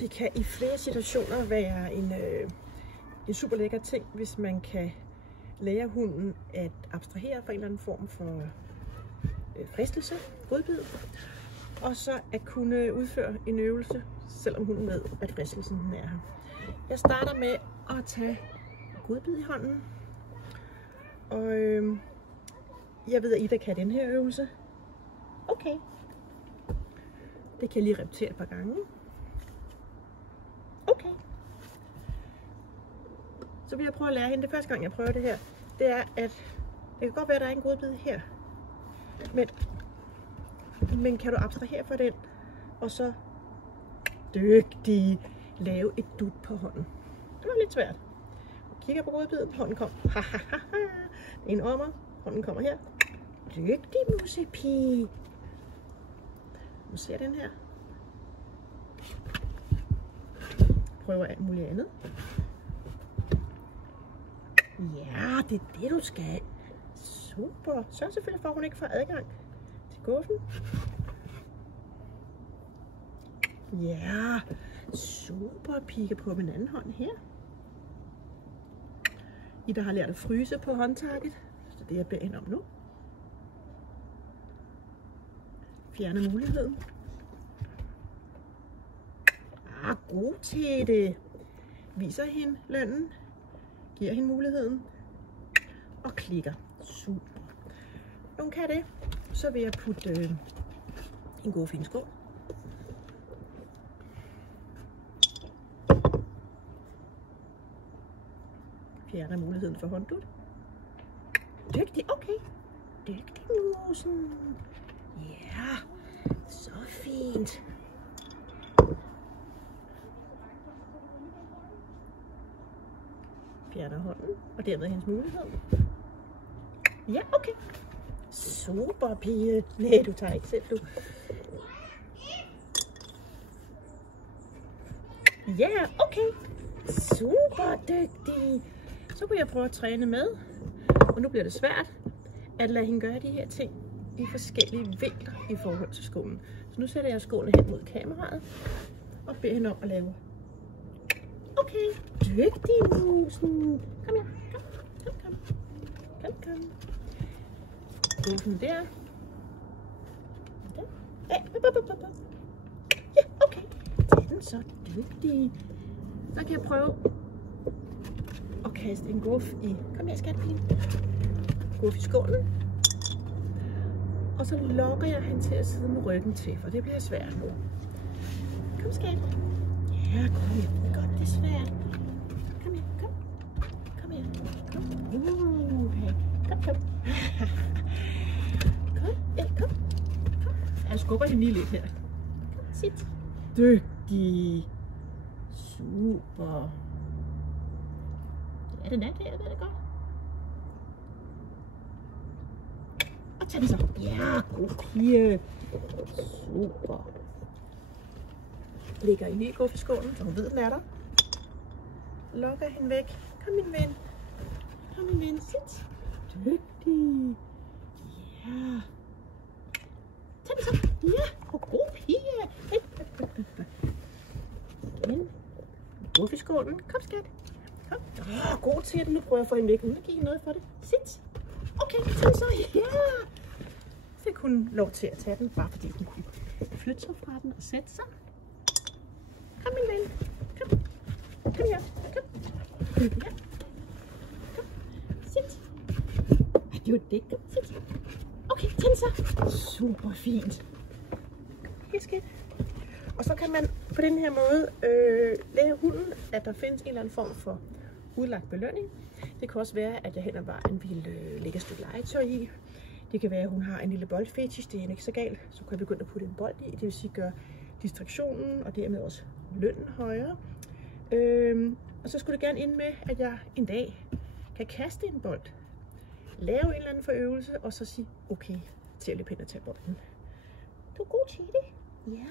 Det kan i flere situationer være en super lækker ting, hvis man kan lære hunden at abstrahere fra en eller anden form for fristelse, godbid, og så at kunne udføre en øvelse, selvom hunden ved, at fristelsen er her. Jeg starter med at tage godbid i hånden, og jeg ved, at Ida kan den her øvelse. Okay. Det kan jeg lige repetere et par gange. Okay. Så vil jeg prøve at lære hende. Det første gang, jeg prøver det her, det er, at det kan godt være, at der er en godbid her. Men kan du abstrahere fra den, og så dygtig lave et dut på hånden. Det var lidt svært. Kigger på godbiden, hånden kommer. En ommer, hånden kommer her. Dygtig musepige. Nu ser den her. Prøver alt muligt andet. Ja, det er det, du skal. Super. Sørg selvfølgelig for, at hun ikke får adgang til guffen. Ja, super. Pigge på min anden hånd her. Ida har lært at fryse på håndtaget, så det er jeg beder hende om nu. Fjerner muligheden. God til det. Viser hende lønnen. Giver hende muligheden. Og klikker. Super. Når hun kan det, så vil jeg putte en god fin skål. Fjerner muligheden for hånddut. Dygtig. Okay. Dygtig musen. Ja, så fint. Fjerner hånden, og dermed hendes mulighed. Ja, okay. Super, pige. Nej, du tager ikke selv, du. Ja, okay. Super dygtig. Så kunne jeg prøve at træne med. Og nu bliver det svært at lade hende gøre de her ting i forskellige vinkler i forhold til skålen. Så nu sætter jeg skålen hen mod kameraet og beder hende om at lave. Okay, dygtig musen. Kom her, kom. Guffen der. Ja, okay. Det er den så dygtig. Så kan jeg prøve at kaste en guf i. Kom her, skatpige. Guf i skålen. Og så lokker jeg hende til at sidde med ryggen til, for det bliver svært nu. Kom, skat. Ja, kom her. Godt, det er svært. Kom her, kom. Kom her. Kom. Okay. Kom. Kom, ja, kom. Jeg skubber hende lige lidt her. Kom, sit. Dygtig. Super. Ja, den er der, jeg ved det godt. Og tag den så. Ja, god pige. Super. Lægger i ny guffeskålen, så hun ved, den er der. Lokker hende væk. Kom, min ven. Kom, min ven. Sit. Dygtig. Ja. Tag den så. Ja, god pige. Igen. Guffeskålen. Kom, skat. Kom. God til den. Nu prøver jeg at få hende væk. Nu giver hende noget for det. Sit. Okay, tag så. Ja. Fik hun lov til at tage den, bare fordi hun kunne flytte sig fra den og sætte sig. Kom, min ven. Kom. Kom her. Kom. Ja. Kom. Sit. Det var det. Kom. Sit. Okay, tag den så. Super fint. Helt skidt. Og så kan man på den her måde lære hunden, at der findes en eller anden form for udlagt belønning. Det kan også være, at jeg hen ad vejen vil lægge et stykke legetøj i. Det kan være, at hun har en lille boldfetish. Det er ikke så galt. Så kan jeg begynde at putte en bold i. Det vil sige gøre distraktionen og dermed også lønnen højere. Og så skulle det gerne ind med, at jeg en dag kan kaste en bold. Lave en eller anden forøvelse og så sige okay til at løbe hen og tage bolden. Du er god til det. Ja.